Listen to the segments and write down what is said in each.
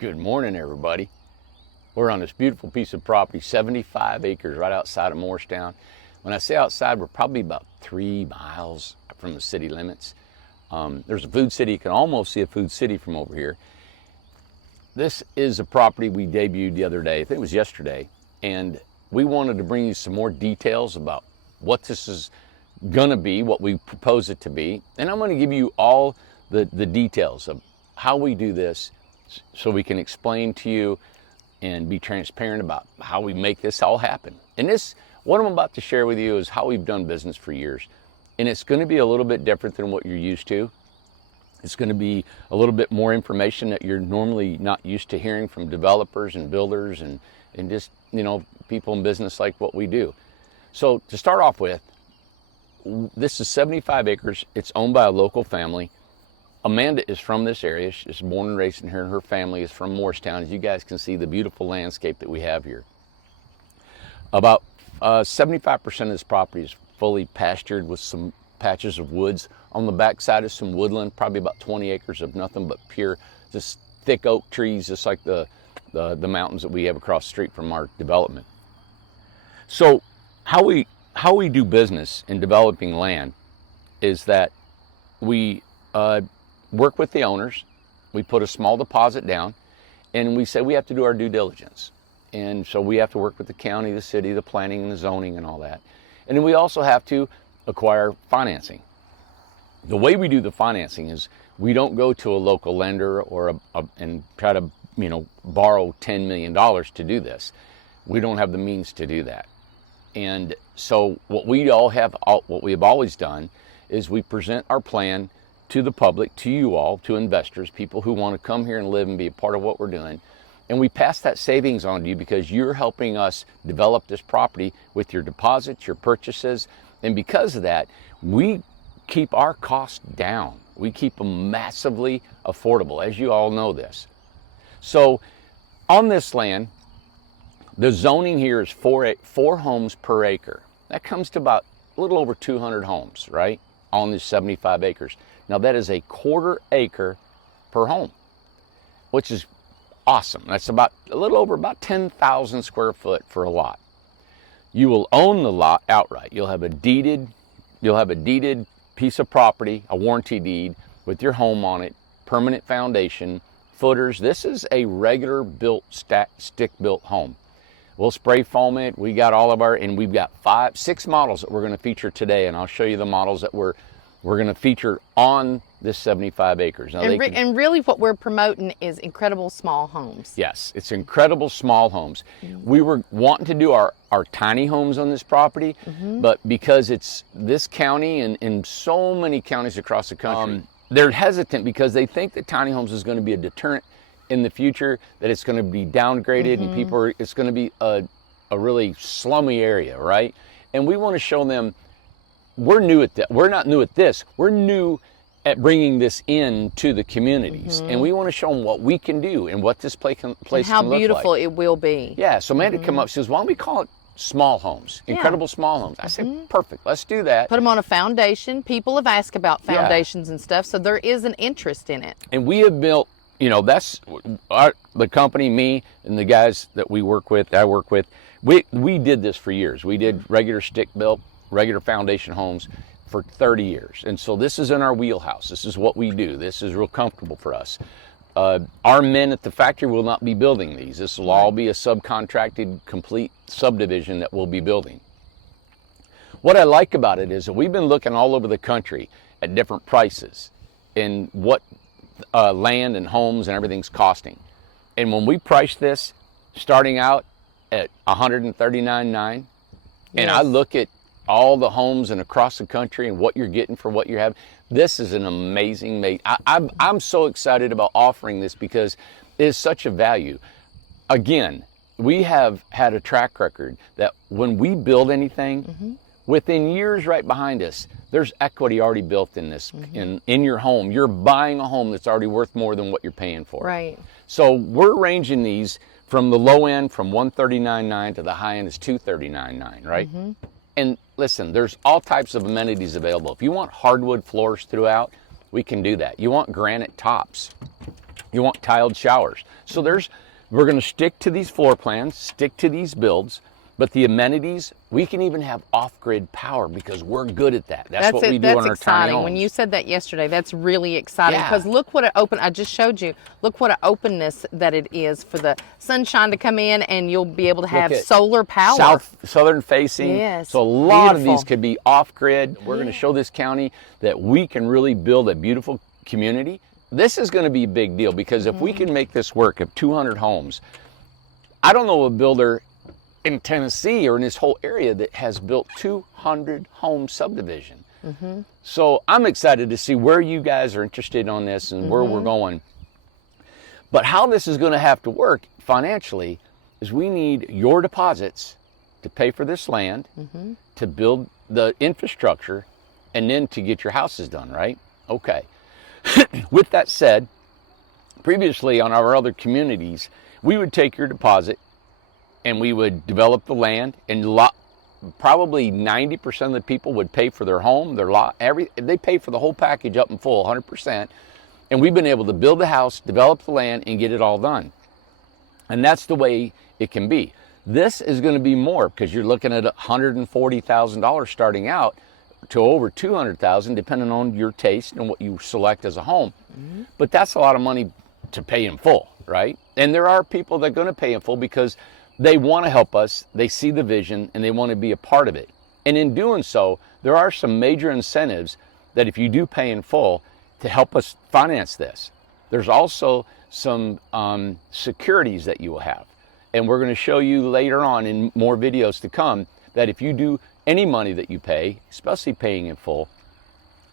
Good morning, everybody. We're on this beautiful piece of property, 75 acres right outside of Morristown. When I say outside, we're probably about 3 miles from the city limits. There's a food city. You can almost see a food city from over here. This is a property we debuted the other day. I think it was yesterday. And we wanted to bring you some more details about what this is gonna be, what we propose it to be. And I'm gonna give you all the details of how we do this so we can explain to you and be transparent about how we make this all happen. And this, what I'm about to share with you is how we've done business for years. And it's gonna be a little bit different than what you're used to. It's gonna be a little bit more information that you're normally not used to hearing from developers and builders and just, you know, people in business like what we do. So to start off with, this is 75 acres. It's owned by a local family. Amanda is from this area. She's born and raised in here, and her family is from Morristown. As you guys can see, the beautiful landscape that we have here. About 75% of this property is fully pastured with some patches of woods. On the back side is some woodland, probably about 20 acres of nothing but pure, just thick oak trees, just like the mountains that we have across the street from our development. So how we do business in developing land is that we work with the owners. We put a small deposit down, and we say we have to do our due diligence. And so we have to work with the county, the city, the planning and the zoning and all that. And then we also have to acquire financing. The way we do the financing is we don't go to a local lender or and try to, you know, borrow $10 million to do this. We don't have the means to do that. And so what we have always done is we present our plan to the public, to you all, to investors, people who want to come here and live and be a part of what we're doing. And we pass that savings on to you because you're helping us develop this property with your deposits, your purchases. And because of that, we keep our costs down. We keep them massively affordable, as you all know this. So on this land, the zoning here is four homes per acre. That comes to about a little over 200 homes, right, on this 75 acres. Now that is a 1/4 acre per home, which is awesome. That's about a little over about 10,000 square foot for a lot. You will own the lot outright. You'll have a deeded piece of property, a warranty deed with your home on it, permanent foundation, footers. This is a regular built stick built home. We'll spray foam it. We got all of and we've got 6 models that we're going to feature today, and I'll show you the models that we're going to feature on this 75 acres. Now and really what we're promoting is incredible small homes. Yes, it's incredible small homes. We were wanting to do our tiny homes on this property, but because it's this county and in so many counties across the country, they're hesitant because they think that tiny homes is going to be a deterrent in the future, that it's going to be downgraded and it's going to be a really slummy area, right? And we want to show them we're new at that. We're not new at this. We're new at bringing this into the communities, and we want to show them what we can do and what this place can look like. How beautiful it will be. Yeah. So Amanda come up, she says, "Why don't we call it small homes, incredible small homes?" I said, "Perfect. Let's do that." Put them on a foundation. People have asked about foundations and stuff, so there is an interest in it. And we have built. You know, that's the company, me and the guys that we work with, I work with. We did this for years. We did regular stick built, regular foundation homes for 30 years. And so this is in our wheelhouse. This is what we do. This is real comfortable for us. Our men at the factory will not be building these. This will all be a subcontracted, complete subdivision that we'll be building. What I like about it is that we've been looking all over the country at different prices and what land and homes and everything's costing. And when we price this starting out at $139,900, and I look at all the homes and across the country and what you're getting for what you have, this is an amazing I'm so excited about offering this because it is such a value. Again, we have had a track record that when we build anything, within years right behind us, there's equity already built in this, in your home. You're buying a home that's already worth more than what you're paying for. Right. So we're ranging these from the low end, from $139,900 to the high end is $239,900, right? And listen, there's all types of amenities available. If you want hardwood floors throughout, we can do that. You want granite tops, You want tiled showers. So we're going to stick to these floor plans, stick to these builds, but the amenities, we can even have off-grid power because we're good at that. That's what we do on our tiny homes. When you said that yesterday, that's really exciting, Yeah. because look what I just showed you. Look what an openness that it is for the sunshine to come in, and you'll be able to have solar power. Southern facing. Yes. So a lot of Beautiful. these could be off-grid. We're going to show this county that we can really build a beautiful community. This is going to be a big deal because if we can make this work of 200 homes, I don't know a builder in Tennessee or in this whole area that has built 200 home subdivision. So I'm excited to see where you guys are interested on this and where we're going. But how this is going to have to work financially is we need your deposits to pay for this land, to build the infrastructure, and then to get your houses done, right? Okay. With that said, previously on our other communities, we would take your deposit and we would develop the land, and probably 90% of the people would pay for their home, their lot, they pay for the whole package up in full, 100%. And we've been able to build the house, develop the land, and get it all done. And that's the way it can be. This is going to be more because you're looking at $140,000 starting out to over $200,000, depending on your taste and what you select as a home. But that's a lot of money to pay in full, right? And there are people that are going to pay in full because they want to help us, they see the vision, and they want to be a part of it. And in doing so, there are some major incentives that if you do pay in full to help us finance this. There's also some securities that you will have. And we're going to show you later on in more videos to come that if you do any money that you pay, especially paying in full,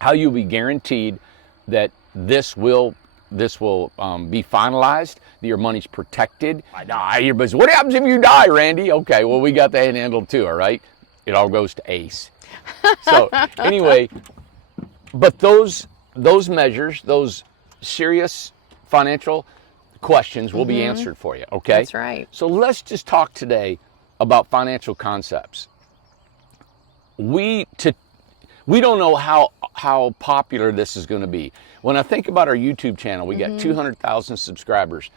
how you'll be guaranteed that this will be finalized, that your money's protected. I die. Everybody's, what happens if you die, Randy? Okay, well, we got that handled too, all right? It all goes to ACE. So anyway, but those measures, those serious financial questions will be answered for you, okay? That's right. So let's just talk today about financial concepts. We don't know how popular this is going to be. When I think about our YouTube channel, we got 200,000 subscribers.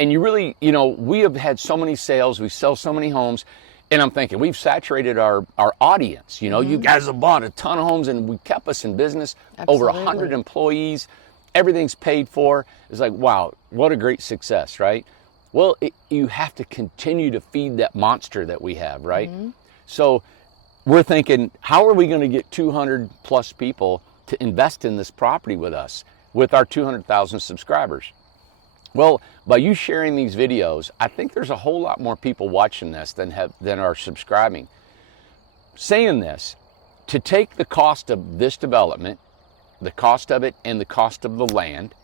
And you really, we have had so many sales, we sell so many homes, and I'm thinking we've saturated our audience. You guys have bought a ton of homes and we kept us in business. Absolutely. Over 100 employees, everything's paid for. It's like, wow, what a great success, right? Well, you have to continue to feed that monster that we have, right? So we're thinking, how are we going to get 200 plus people to invest in this property with us, with our 200,000 subscribers? Well, by you sharing these videos, I think there's a whole lot more people watching this than are subscribing. Saying this, to take the cost of this development, the cost of it and the cost of the land,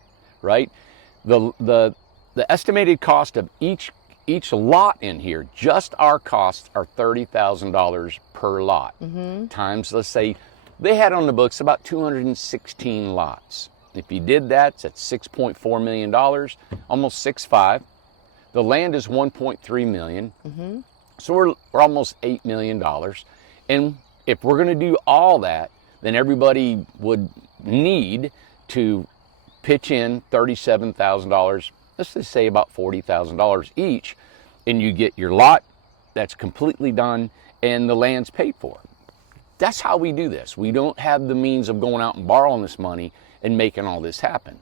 right? The estimated cost of each lot in here, just our costs are $30,000 per lot. Times, let's say, they had on the books about 216 lots. If you did that, that's $6.4 million, almost 6.5. The land is 1.3 million. So we're almost $8 million. And if we're going to do all that, then everybody would need to pitch in $37,000. Let's just say about $40,000 each, and you get your lot that's completely done and the land's paid for. That's how we do this. We don't have the means of going out and borrowing this money and making all this happen.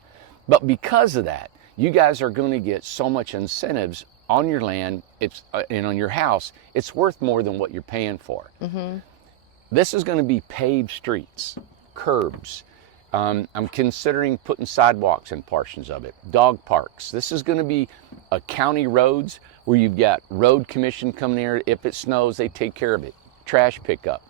But because of that, you guys are going to get so much incentives on your land and on your house. It's worth more than what you're paying for. This is going to be paved streets, curbs. I'm considering putting sidewalks in portions of it, dog parks. This is going to be a county roads where you've got road commission coming here. If it snows, they take care of it. Trash pickup,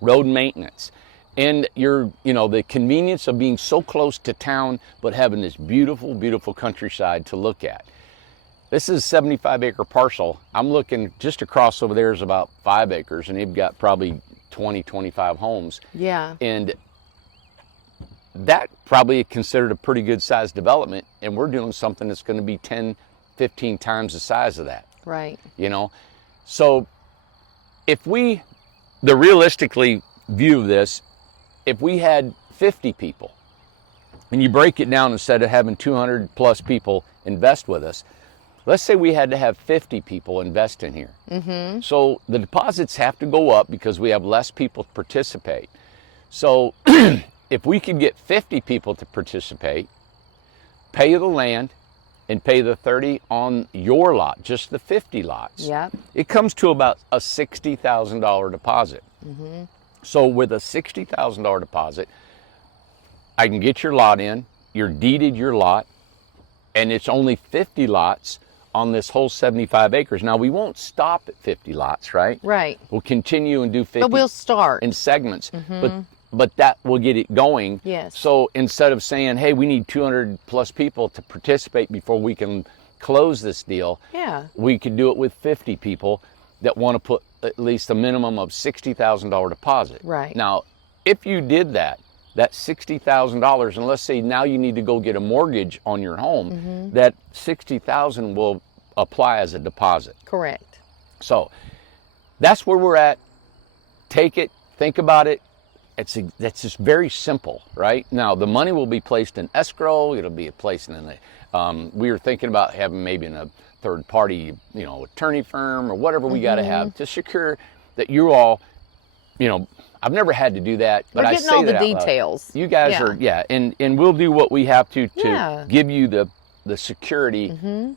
road maintenance, and the convenience of being so close to town, but having this beautiful, beautiful countryside to look at. This is a 75-acre parcel. I'm looking just across over there is about 5 acres, and they've got probably 20, 25 homes. Yeah. And that probably considered a pretty good sized development, and we're doing something that's going to be 10, 15 times the size of that. Right. So if the realistically view of this, if we had 50 people and you break it down, instead of having 200 plus people invest with us, let's say we had to have 50 people invest in here. So the deposits have to go up because we have less people to participate. So if we could get 50 people to participate, pay the land, and pay the 30 on your lot, just the 50 lots, it comes to about a $60,000 deposit. So with a $60,000 deposit, I can get your lot in, you're deeded your lot, and it's only 50 lots on this whole 75 acres. Now, we won't stop at 50 lots, right? Right. We'll continue and do 50. But we'll start in segments. But that will get it going. Yes. So instead of saying, hey, we need 200 plus people to participate before we can close this deal, we could do it with 50 people that want to put at least a minimum of $60,000 deposit. Right. Now, if you did that $60,000, and let's say now you need to go get a mortgage on your home, that $60,000 will apply as a deposit. Correct. So that's where we're at. Take it, think about it. That's just very simple, right? Now, the money will be placed in escrow. It'll be placed in we were thinking about having maybe in a third party, attorney firm or whatever we got to have to secure that you all, I've never had to do that, but We're getting all the out details. loud. You guys are, and we'll do what we have to give you the security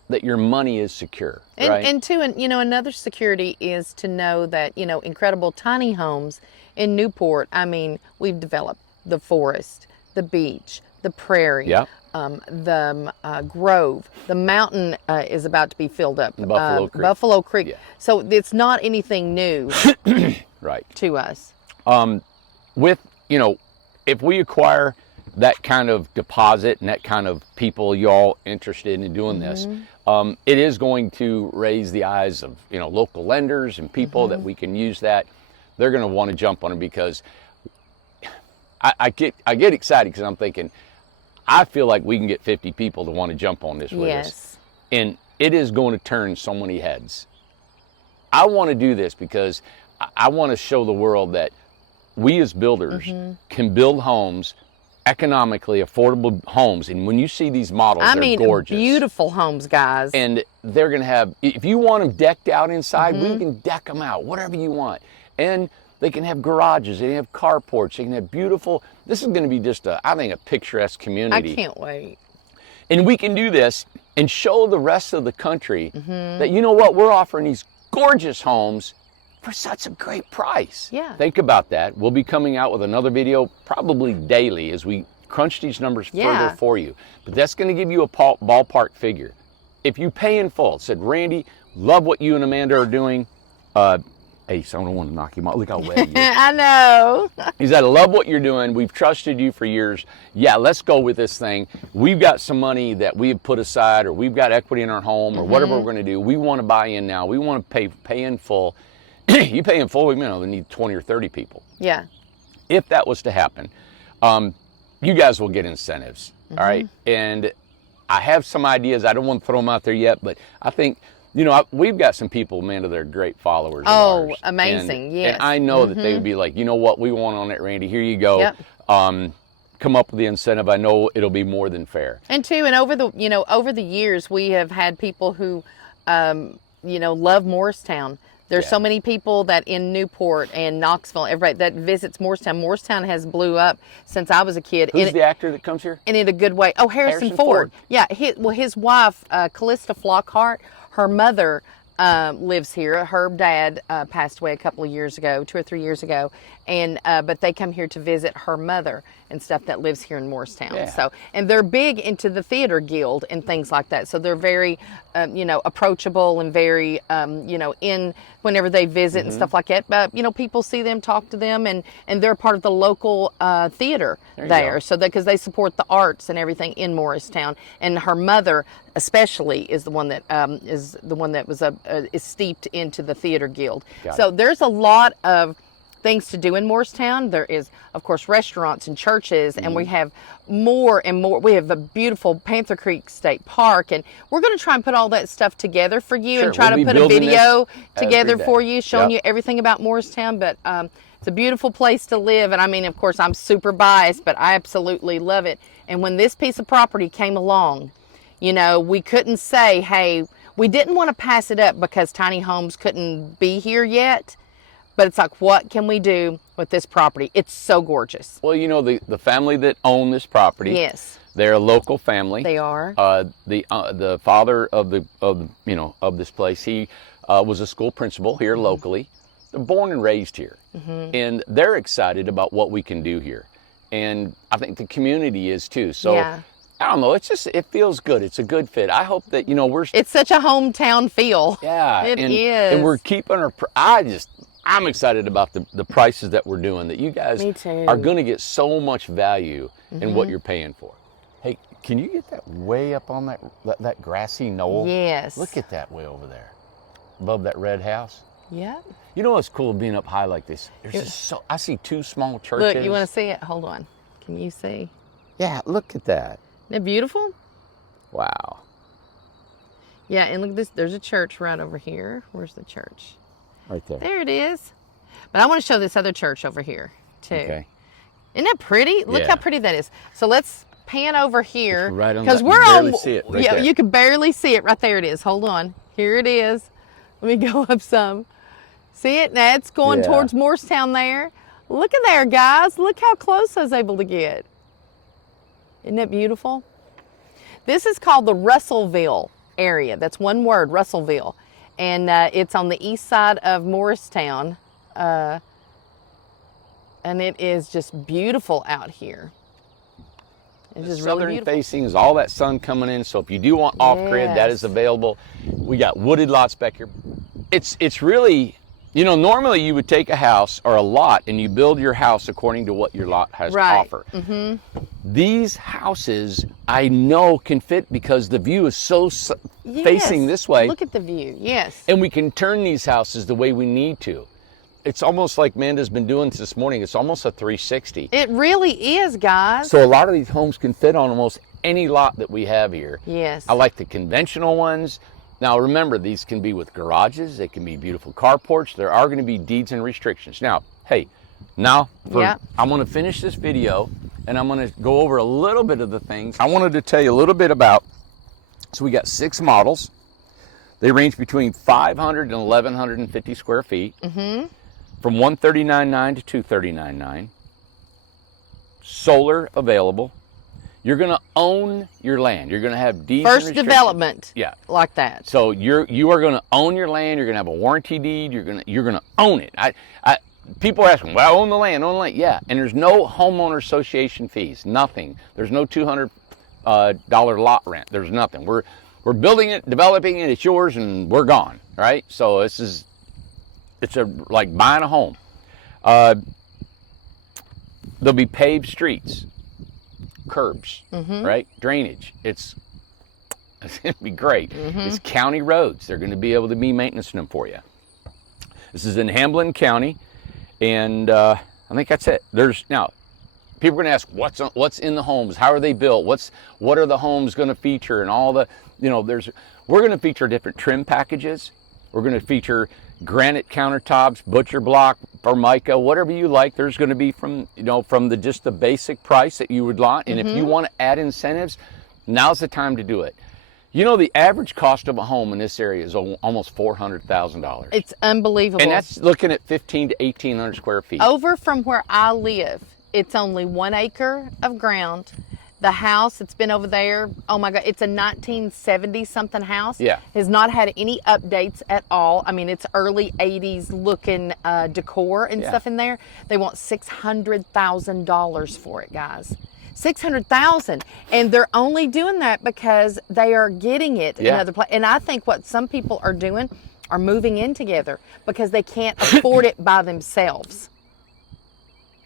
that your money is secure, right? And two, another security is to know that, incredible tiny homes in Newport, I mean, we've developed the forest, the beach, the prairie, the grove, the mountain is about to be filled up. Buffalo Creek. Yeah. So it's not anything new right. to us. If we acquire that kind of deposit and that kind of people, y'all interested in doing this, it is going to raise the eyes of, local lenders and people that we can use that. They're going to want to jump on it because I get excited because I'm thinking, I feel like we can get 50 people to want to jump on this with us. And it is going to turn so many heads. I want to do this because I want to show the world that we as builders can build homes, economically affordable homes. And when you see these models, they're gorgeous. Beautiful homes, guys. And they're going to have, if you want them decked out inside, we can deck them out, whatever you want. And they can have garages, they can have carports, they can have beautiful, this is going to be just I think a picturesque community. I can't wait. And we can do this and show the rest of the country that, we're offering these gorgeous homes for such a great price. Yeah. Think about that. We'll be coming out with another video probably daily as we crunch these numbers further for you. But that's going to give you a ballpark figure. If you pay in full, said, Randy, love what you and Amanda are doing. Ace, I don't want to knock him out. Look how wet he is. I know. He said, I love what you're doing. We've trusted you for years. Yeah, let's go with this thing. We've got some money that we have put aside, or we've got equity in our home, or whatever we're going to do. We want to buy in now. We want to pay in full. You pay in full, they need 20 or 30 people. Yeah. If that was to happen, you guys will get incentives, all right? And I have some ideas. I don't want to throw them out there yet, but I think, we've got some people, Amanda, that are great followers of ours. Amazing, yes. And I know that they would be like, you know what, we want on it, Randy, here you go. Yep. Come up with the incentive. I know it'll be more than fair. And over the years, we have had people who, love Morristown. There's so many people that in Newport and Knoxville, everybody that visits Morristown. Morristown has blew up since I was a kid. Who's the actor that comes here? And in a good way. Oh, Harrison Ford. Yeah. His wife, Callista Flockhart, her mother lives here. Her dad passed away a couple of years ago, 2 or 3 years ago, and but they come here to visit her mother and stuff that lives here in Morristown. Yeah. So, and they're big into the theater guild and things like that. So they're very, approachable and very, in whenever they visit and stuff like that. But people see them, talk to them, and they're part of the local theater there. So because they support the arts and everything in Morristown, and her mother especially is the one that is steeped into the theater guild. So there's a lot of things to do in Morristown. There is, of course, restaurants and churches, and we have more and more. We have a beautiful Panther Creek State Park, and we're going to try and put all that stuff together for you and try to put a video together for you, showing you everything about Morristown. But It's a beautiful place to live. And I mean, of course, I'm super biased, but I absolutely love it. And when this piece of property came along, you know, we couldn't say, hey, we didn't want to pass it up because tiny homes couldn't be here yet. But it's like, what can we do with this property? It's so gorgeous. Well, you know, the family that owned this property. Yes. They're a local family. They are. The father of this place, he was a school principal here locally. They're born and raised here, and they're excited about what we can do here, and I think the community is too. So Yeah. I don't know. It feels good. It's a good fit. I hope that It's such a hometown feel. Yeah, It and, is. and we're keeping our. I'm excited about the prices that we're doing. That you guys Me too. are going to get so much value in what you're paying for. Hey, can you get that way up on that grassy knoll? Yes. Look at that way over there, above that red house. Yeah. You know what's cool being up high like this? I see two small churches. Look, you want to see it? Hold on. Can you see? Yeah, look at that. Isn't it beautiful? Wow. Yeah, and look at this. There's a church right over here. Where's the church? Right there. There it is. But I want to show this other church over here, too. Okay. Isn't that pretty? Look Yeah. how pretty that is. So let's pan over here. It's right on Because that- we're you on. barely see it right yeah, there. you can barely see it. Right there it is. Hold on. Here it is. Let me go up some. See it? Now it's going Yeah. towards Morristown there. Look at there, guys. Look how close I was able to get. Isn't that beautiful? This is called the Russellville area. That's one word, Russellville. And it's on the east side of Morristown. And it is just beautiful out here. It's just really Southern beautiful. facing is all that sun coming in. So if you do want off grid, that is Yes. available. We got wooded lots back here. It's really, normally you would take a house or a lot and you build your house according to what your lot has to Right. offer. These houses I know can fit because the view is so facing Yes. this way. Look at the view. Yes. And we can turn these houses the way we need to. It's almost like Manda's been doing this morning. It's almost a 360. It really is, guys. So a lot of these homes can fit on almost any lot that we have here. Yes. I like the conventional ones. Now remember, these can be with garages. They can be beautiful carports. There are going to be deeds and restrictions. Now, hey, Yeah. I'm going to finish this video and I'm going to go over a little bit of the things. I wanted to tell you a little bit about, so we got 6 models. They range between 500 and 1,150 square feet. From 139.9 to 239.9. Solar available. You're going to own your land. You're going to have deeds and First restrictions. development. Yeah. Like that. So you are going to own your land. You're going to have a warranty deed. You're going to own it. People are asking, well, own the land, own the land. Yeah, and there's no homeowner association fees. Nothing. There's no $200 lot rent. There's nothing. We're building it, developing it. It's yours, and we're gone. Right. So it's like buying a home. There'll be paved streets, curbs, right? Drainage. It's going to be great. It's county roads. They're going to be able to be maintaining them for you. This is in Hamlin County, and I think that's it. Now, people are going to ask, what's in the homes? How are they built? What are the homes going to feature? And all the, we're going to feature different trim packages. We're going to feature granite countertops, butcher block, formica, whatever you like. There's going to be from just the basic price that you would want. And if you want to add incentives, now's the time to do it. The average cost of a home in this area is almost $400,000. It's unbelievable. And that's looking at 1,500 to 1,800 square feet. Over from where I live, it's only 1 acre of ground. The house that's been over there, oh my God, it's a 1970 something house. Yeah. Has not had any updates at all. I mean, it's early 80s looking decor and stuff in there. They want $600,000 for it, guys. $600,000, and they're only doing that because they are getting it in another place. And I think what some people are doing are moving in together because they can't afford it by themselves.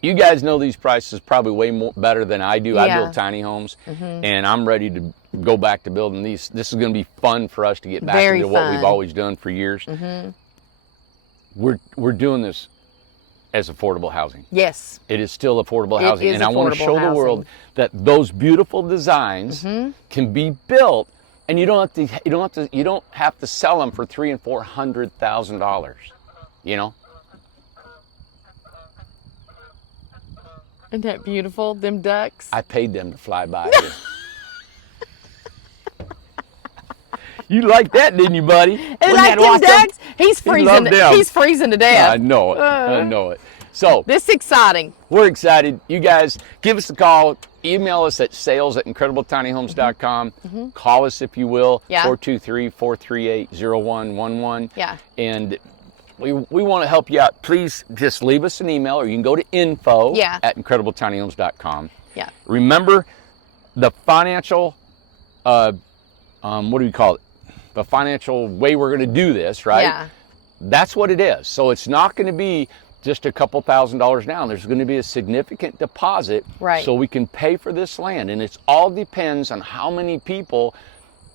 You guys know these prices probably way more better than I do. I Yeah. build tiny homes, and I'm ready to go back to building these. This is going to be fun for us to get back Very into what we've fun. always done for years. We're doing this as affordable housing. Yes. It is still affordable It housing, is and I want to affordable show the housing. world that those beautiful designs can be built, and you don't have to sell them for $300,000 and $400,000. Isn't that beautiful? Them ducks. I paid them to fly by here. You liked that, didn't you, buddy? And like them ducks, he's freezing. He's freezing to death. I know it. I know it. So this is exciting. We're excited. You guys, give us a call. Email us at sales@incredibletinyhomes.com. Call us if you will. Yeah. 423-438-0111. Yeah. And we want to help you out. Please just leave us an email, or you can go to info@incredibletinyhomes.com. Yeah. Remember the financial, what do we call it? The financial way we're going to do this, right? Yeah. That's what it is. So it's not going to be just a couple $1,000s down. There's going to be a significant deposit, right, so we can pay for this land. And it all depends on how many people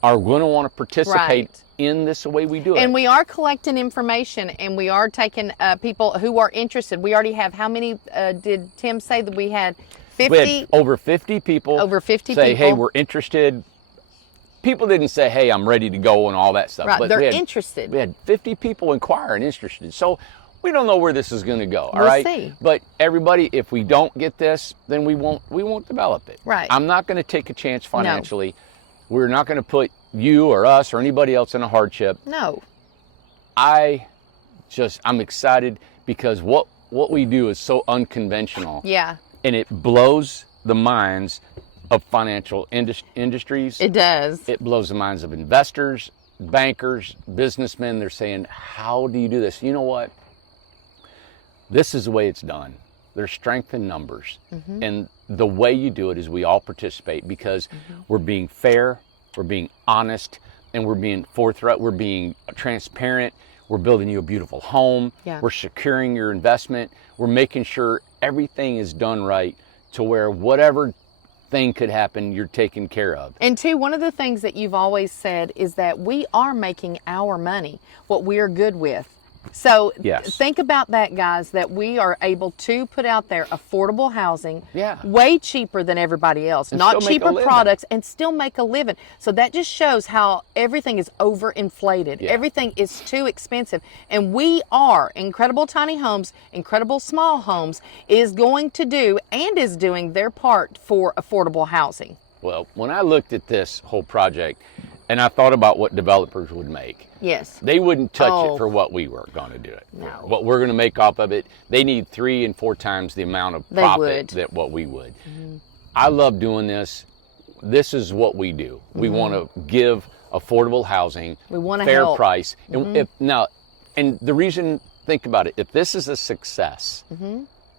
are going to want to participate in this the way we do it. And we are collecting information, and we are taking people who are interested. We already have, how many did Tim say that we had? 50? We had over 50 people. Over 50 say, people. Hey, we're interested. People didn't say, hey, I'm ready to go and all that stuff. Right, but they're interested. We had 50 people inquire and interested. So we don't know where this is going to go, all we'll right? See. But everybody, if we don't get this, then we won't develop it. Right. I'm not going to take a chance financially. No. We're not going to put you or us or anybody else in a hardship. No. I'm excited because what we do is so unconventional. Yeah. And it blows the minds of financial industries. It does. It blows the minds of investors, bankers, businessmen. They're saying, how do you do this? You know what? This is the way it's done. There's strength in numbers. And the way you do it is we all participate, because we're being fair, we're being honest, and we're being forthright, we're being transparent. We're building you a beautiful home. Yeah. We're securing your investment. We're making sure everything is done right, to where whatever thing could happen, you're taken care of. And two, one of the things that you've always said is that we are making our money, what we're good with. So yes, think about that, guys, that we are able to put out there affordable housing, way cheaper than everybody else, and not cheaper products, and still make a living. So that just shows how everything is overinflated. Yeah. Everything is too expensive. And we are, Incredible Tiny Homes, Incredible Small Homes, is going to do and is doing their part for affordable housing. Well, when I looked at this whole project and I thought about what developers would make, yes, they wouldn't touch it for what we were going to do it. No. What we're going to make off of it, they need 3 and 4 times the amount of profit that what we would. I love doing this. This is what we do. We want to give affordable housing, we want fair help. price. And and the reason, think about it, if this is a success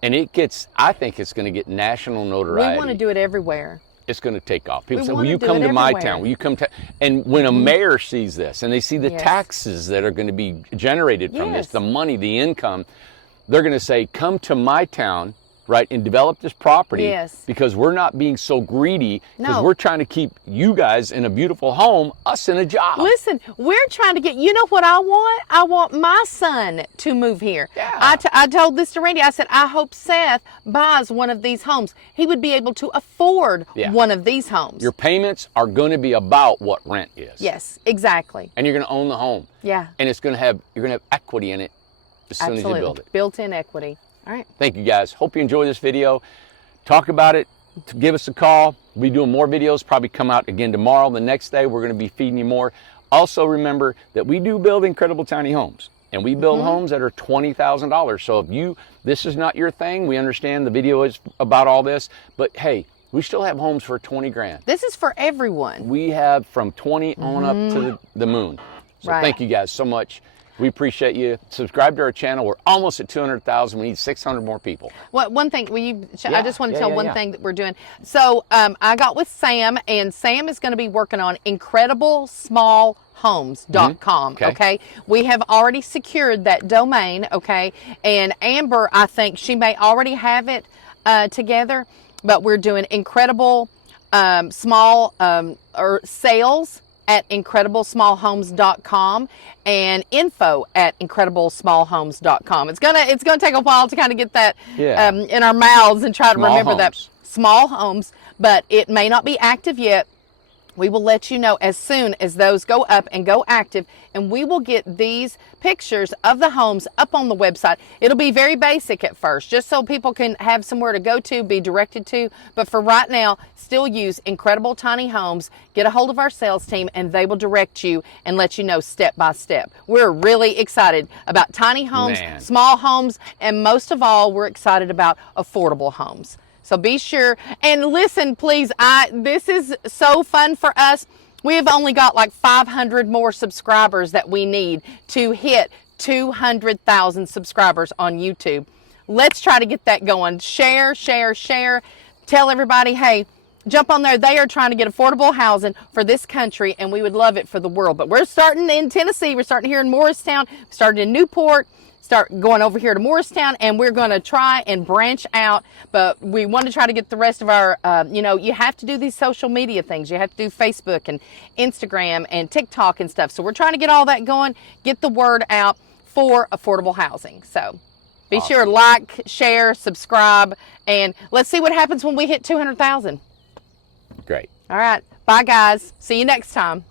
and it gets, I think it's going to get national notoriety. We want to do it everywhere. It's going to take off. People We say, wanna will you do come it to my everywhere. town? Will you come to, and when a mayor sees this and they see the taxes that are going to be generated from this, the money, the income, they're going to say, come to my town, right, and develop this property, because we're not being so greedy, because we're trying to keep you guys in a beautiful home, us in a job. Listen, we're trying to get, you know what I want? I want my son to move here. Yeah. I told this to Randy. I said, I hope Seth buys one of these homes. He would be able to afford one of these homes. Your payments are going to be about what rent is. Yes, exactly. And you're going to own the home. Yeah. And it's going to have, you're going to have equity in it as soon as you build it. Built-in equity. All right. Thank you, guys. Hope you enjoy this video. Talk about it. Give us a call. We'll be doing more videos, probably come out again tomorrow. The next day, we're going to be feeding you more. Also, remember that we do build incredible tiny homes, and we build homes that are $20,000. So if this is not your thing, we understand the video is about all this, but hey, we still have homes for 20 grand. This is for everyone. We have from 20 on up to the moon. So thank you guys so much. We appreciate you. Subscribe to our channel. We're almost at 200,000. We need 600 more people. One thing, I just want to tell one thing that we're doing. So I got with Sam, and Sam is going to be working on incrediblesmallhomes.com. Okay. We have already secured that domain. Okay. And Amber, I think she may already have it together, but we're doing incredible small or sales at incrediblesmallhomes.com and info at incrediblesmallhomes.com. It's gonna take a while to kind of get that in our mouths and try to remember that. Small homes, but it may not be active yet. We will let you know as soon as those go up and go active, and we will get these pictures of the homes up on the website. It'll be very basic at first, just so people can have somewhere to go to, be directed to. But for right now, still use Incredible Tiny Homes. Get a hold of our sales team, and they will direct you and let you know step by step. We're really excited about tiny homes, Man. small homes, and most of all, we're excited about affordable homes. So be sure and listen, please. This is so fun for us. We have only got like 500 more subscribers that we need to hit 200,000 subscribers on YouTube. Let's try to get that going. Share, share, share. Tell everybody, hey, jump on there. They are trying to get affordable housing for this country, and we would love it for the world. But we're starting in Tennessee. We're starting here in Morristown. We started in Newport. Start going over here to Morristown, and we're going to try and branch out, but we want to try to get the rest of our, you have to do these social media things. You have to do Facebook and Instagram and TikTok and stuff. So we're trying to get all that going, get the word out for affordable housing. So be sure to like, share, subscribe, and let's see what happens when we hit 200,000. Great. All right. Bye, guys. See you next time.